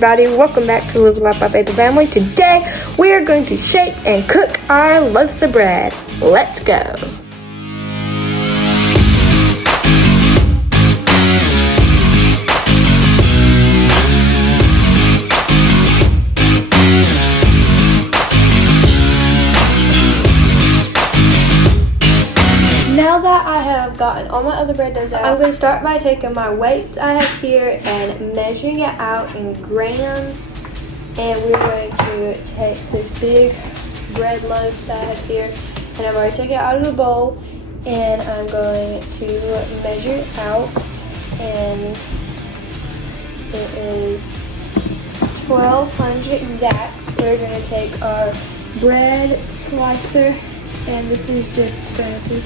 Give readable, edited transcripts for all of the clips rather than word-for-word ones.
everybody, welcome back to Live Life by Faith Family. Today we are going to shake and cook our loaves of bread. Let's go. Now that I have gotten all my other bread doughs out, I'm going to start by taking my weights I have here and measuring it out in grams. And we're going to take this big bread loaf that I have here, and I've already taken it out of the bowl, and I'm going to measure it out, and it is 1,200 exact. We're going to take our bread slicer, and this is just going to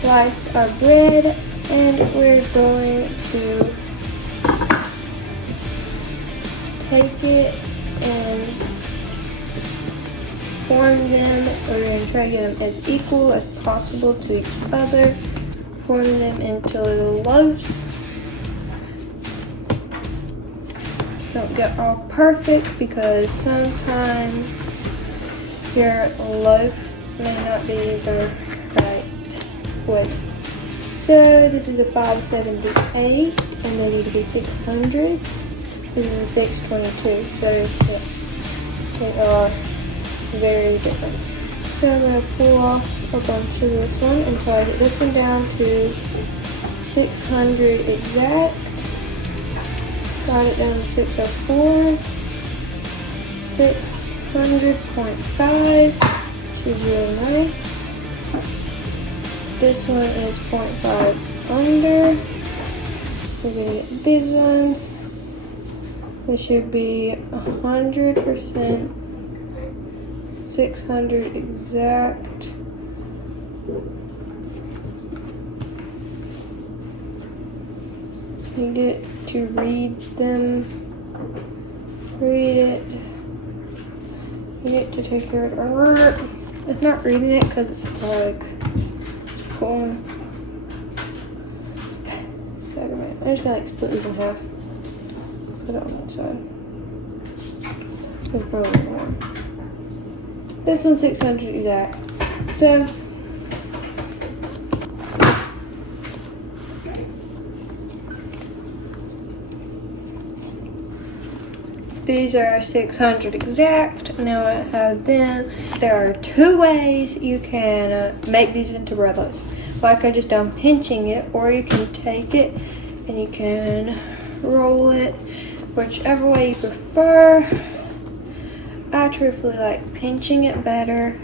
slice our bread, and we're going to take it and form them. We're going to try to get them as equal as possible to each other, form them into little loaves. Don't get all perfect because sometimes your loaf may not be the right weight. So this is a 578 and they need to be 600. This is a 622, so yes, they are very different. So I'm going to pull off a bunch of this one and try to get this one down to 600 exact. Got it down to 604, 600.5, 209. This one is 0.5 under. We're going to get these ones. It should be 100%, 600 exact. Need it to read them. Read it. Need it to take care of it. It's not reading it because it's like pulling. Second, I'm just gonna split these in half. Put it on that side. There's probably more. This one's 600 exact. So these are 600 exact. Now I have them. There are two ways you can make these into bread loaves. Like I just done pinching it, or you can take it and you can roll it. Whichever way you prefer. I truthfully like pinching it better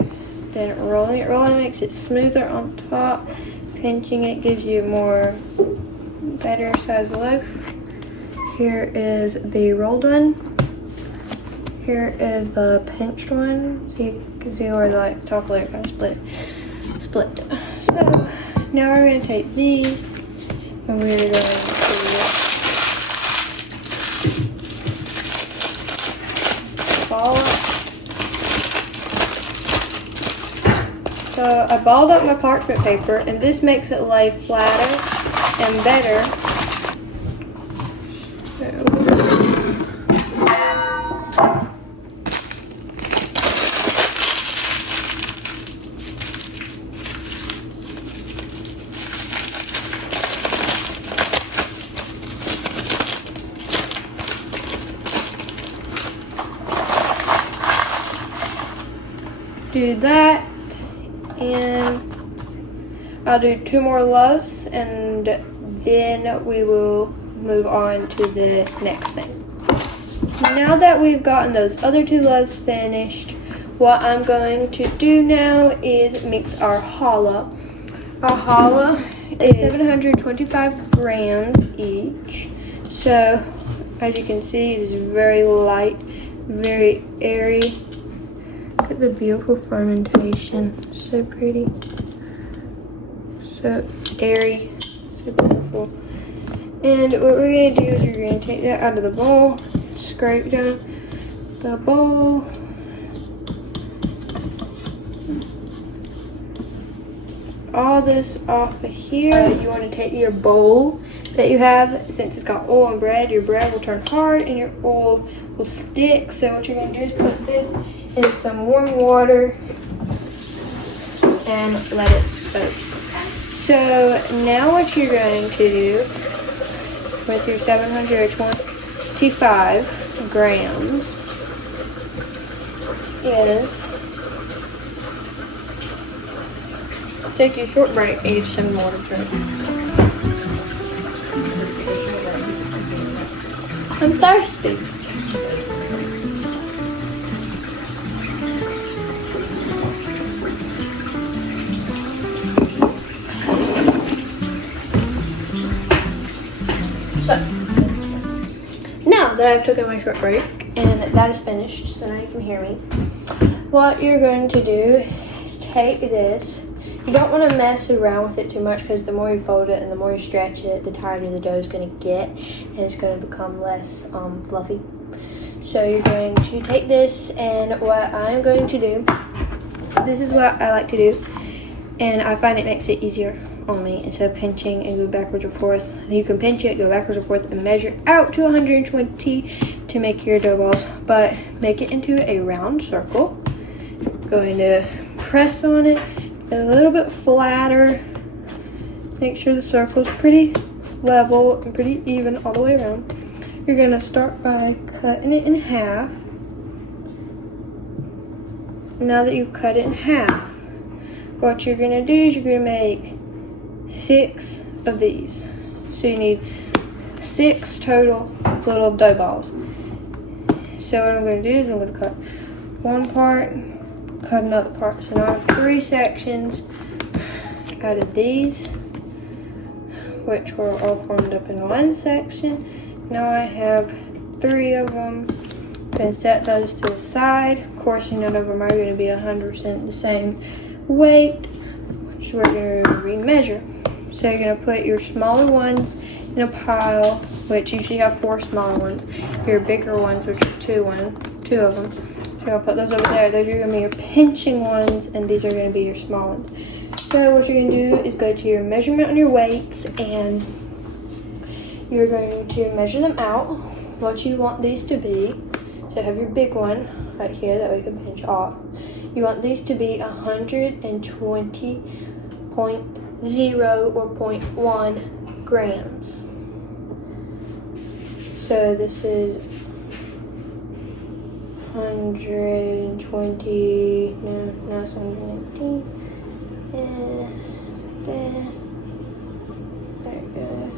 than rolling it. Rolling makes it smoother on top. Pinching it gives you more better size loaf. Here is the rolled one. Here is the pinched one. So you can see where the top layer kind of split. So now we're going to take these and we're going to ball up. So I balled up my parchment paper, and this makes it lay flatter and better. Do that, and I'll do 2 more loaves, and then we will move on to the next thing. Now that we've gotten those other 2 loaves finished, what I'm going to do now is mix our challah. Our challah is 725 grams each. So as you can see, it is very light, very airy. Look at the beautiful fermentation. So pretty. So airy. So beautiful. And what we're going to do is we're going to take that out of the bowl. Scrape down the bowl. All this off of here. You want to take your bowl that you have. Since it's got oil and bread, your bread will turn hard and your oil will stick. So what you're going to do is put this in some warm water and let it soak. So now what you're going to do with your 725 grams is take your short break and get you some water to drink. I'm thirsty. So, now that I've taken my short break and that is finished, so now you can hear me, what you're going to do is take this. You don't want to mess around with it too much because the more you fold it and the more you stretch it, the tighter the dough is going to get and it's going to become less fluffy. So you're going to take this, and what I'm going to do, this is what I like to do, and I find it makes it easier on me instead of pinching and go backwards or forth. You can pinch it, go backwards or forth, and measure out to 120 to make your dough balls, but make it into a round circle. Going to press on it a little bit flatter. Make sure the circle's pretty level and pretty even all the way around. You're gonna start by cutting it in half. Now that you've cut it in half, what you're gonna do is you're gonna make 6 of these. So you need 6 total little dough balls. So what I'm gonna do is I'm gonna cut one part, cut another part. So now I have 3 sections out of these, which were all formed up in one section. Now I have 3 of them. I'm going to set those to the side. Of course, none of them are going to be 100% the same weight, which we're going to remeasure. So you're going to put your smaller ones in a pile, which usually have 4 smaller ones. Your bigger ones, which are 2 of them. So I'll put those over there. Those are going to be your pinching ones, and these are going to be your small ones. So what you're going to do is go to your measurement on your weights, and you're going to measure them out, what you want these to be. So have your big one right here that we can pinch off. You want these to be 120.0 or 0.1 grams. So this is 120, no, it's 119. There it goes.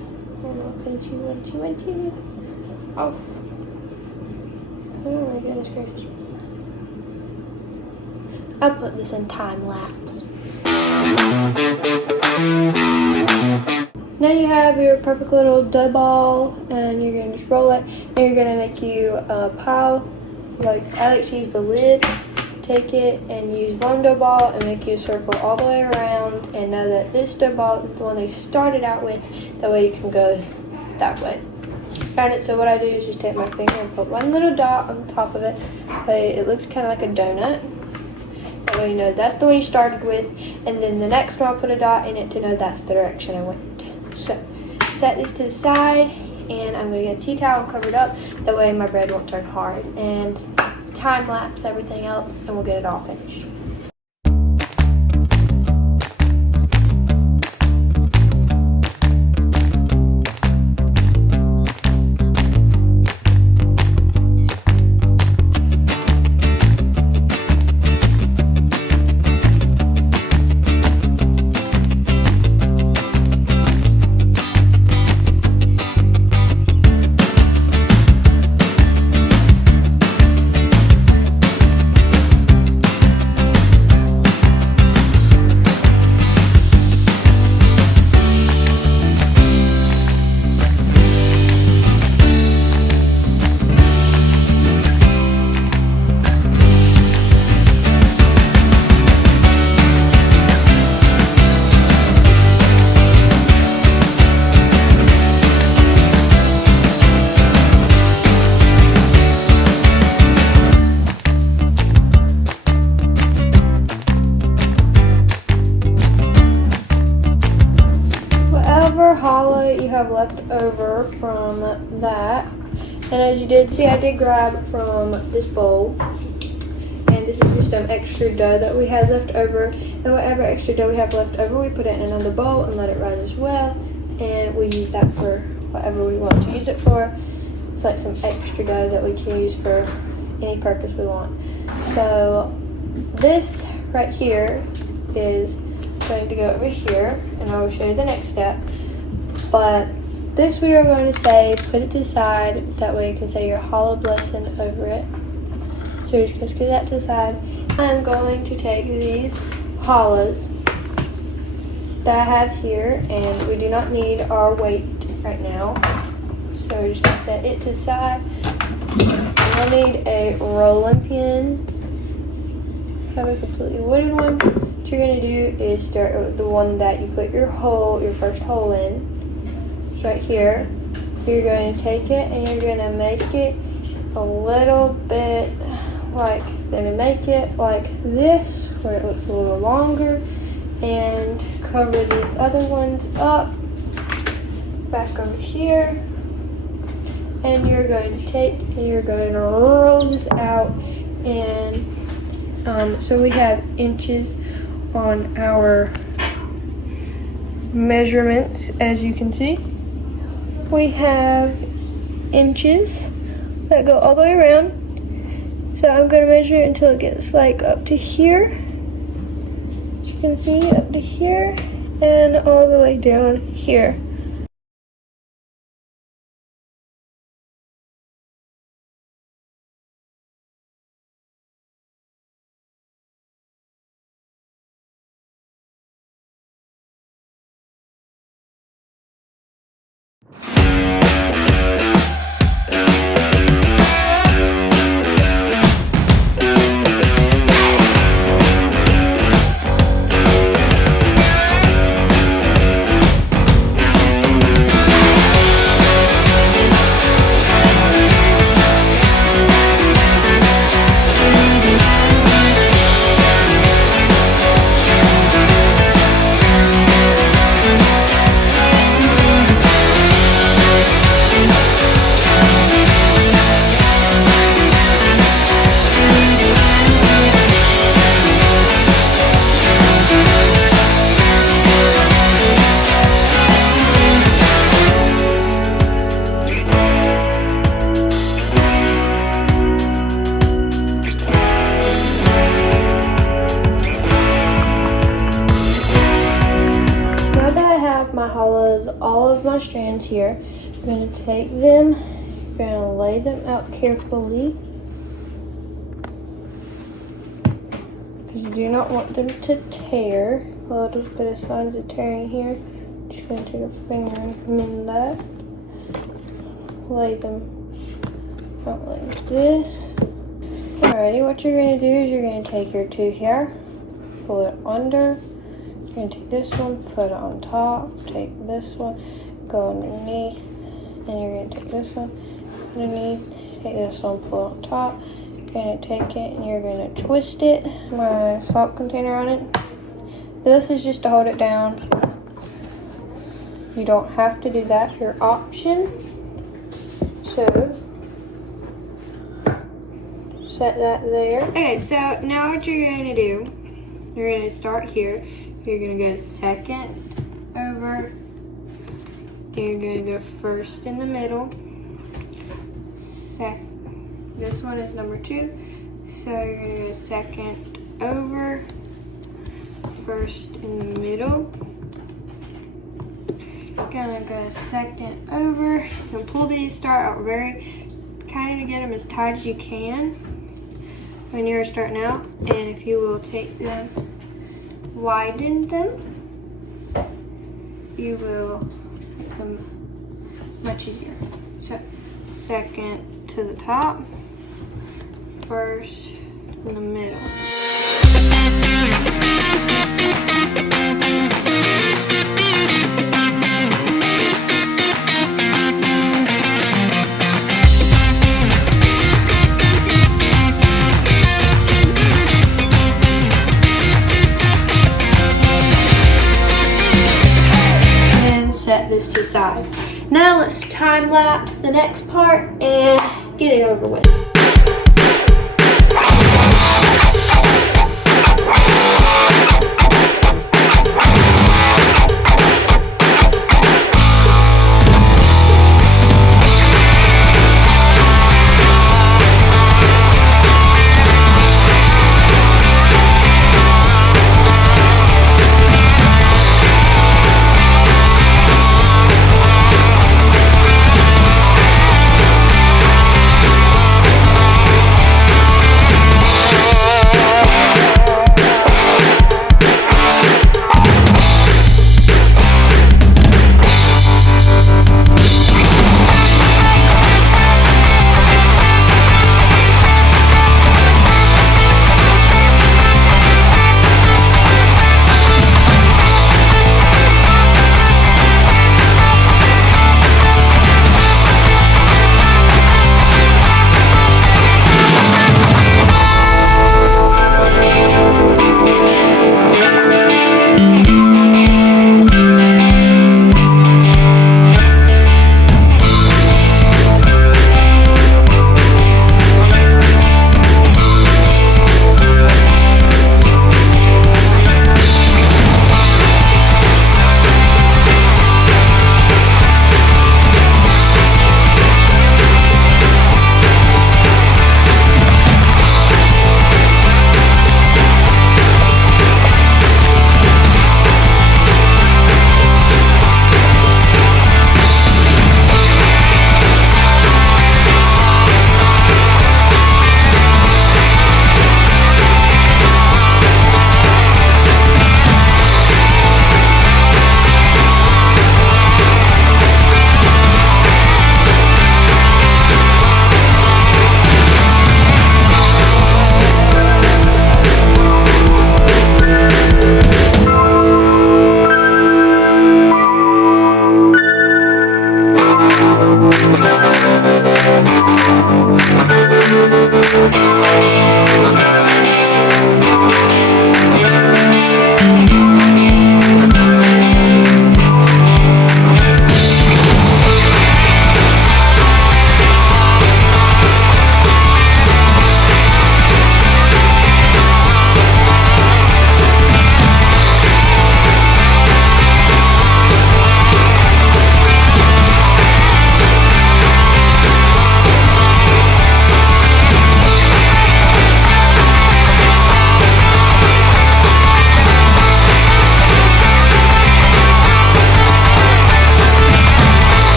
Pinchy. Off. Oh my goodness gracious. I'll put this in time lapse. Now you have your perfect little dough ball, and you're going to just roll it, and you're going to make you a pile. Like, I like to use the lid. Take it and use one dough ball and make you a circle all the way around, and know that this dough ball is the one they started out with. That way you can go that way. Got it? So what I do is just take my finger and put one little dot on the top of it. It looks kind of like a donut. That way you know that's the one you started with, and then the next one I'll put a dot in it to know that's the direction I went. So set these to the side, and I'm going to get a tea towel and cover it up. That way my bread won't turn hard. And time lapse everything else, and we'll get it all finished. that. And as you did see, I did grab from this bowl. And this is just some extra dough that we had left over. And whatever extra dough we have left over, we put it in another bowl and let it rise as well. And we use that for whatever we want to use it for. It's like some extra dough that we can use for any purpose we want. So this right here is going to go over here, and I will show you the next step. But this we are going to say, put it to the side, that way you can say your challah blessing over it. So you're just going to scoot that to the side. I'm going to take these challahs that I have here, and we do not need our weight right now. So we're just going to set it to the side. We'll need a rolling pin. Have a completely wooden one. What you're going to do is start with the one that you put your first hole in. It's right here. You're going to take it and you're going to make it a little bit like, make it like this, where it looks a little longer, and cover these other ones up back over here. And you're going to take and you're going to roll this out, and so we have inches on our measurements. As you can see, we have inches that go all the way around. So I'm going to measure it until it gets like up to here. As you can see, up to here and all the way down here. All of my strands here. I'm going to take them, I'm going to lay them out carefully, because you do not want them to tear. A little bit of signs of tearing here. I'm just going to take a finger and mend that. Lay them out like this. Alrighty, what you're going to do is you're going to take your two here, pull it under. You're going to take this one, put it on top, take this one, go underneath, and you're going to take this one underneath, take this one, pull it on top. You're going to take it and you're going to twist it. My salt container on it. This is just to hold it down. You don't have to do that, your option. So, set that there. Okay, so now what you're going to do, you're going to start here. You're going to go second over. You're going to go first in the middle. This one is number 2. So you're going to go second over, first in the middle. You're going to go second over. You can pull these, start out very kind of to get them as tight as you can when you're starting out. And if you will take them, widen them, you will make them much easier. So second to the top, first in the middle. Set this to the side. Now let's tie time lapse the next part and get it over with.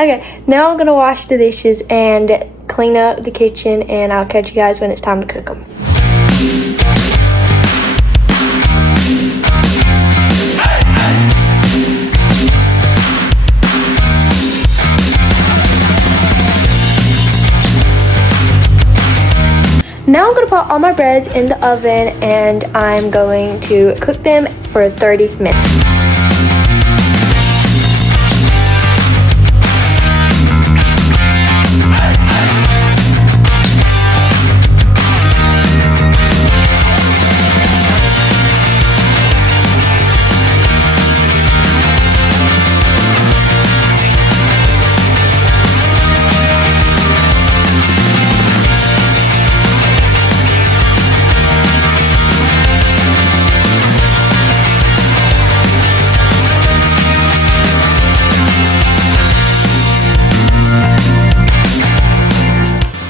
Okay, now I'm gonna wash the dishes and clean up the kitchen, and I'll catch you guys when it's time to cook them. Now I'm gonna put all my breads in the oven, and I'm going to cook them for 30 minutes.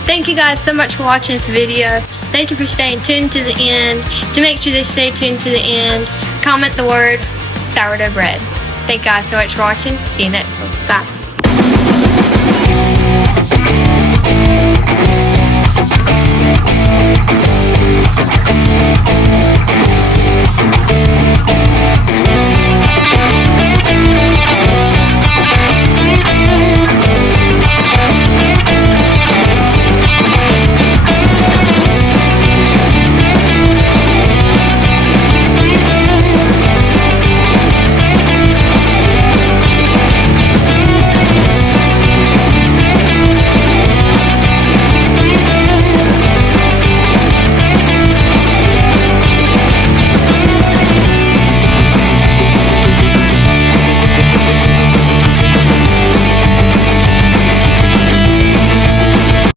Thank you guys so much for watching this video. Thank you for staying tuned to the end. To make sure to stay tuned to the end, comment the word sourdough bread. Thank you guys so much for watching. See you next one. Bye.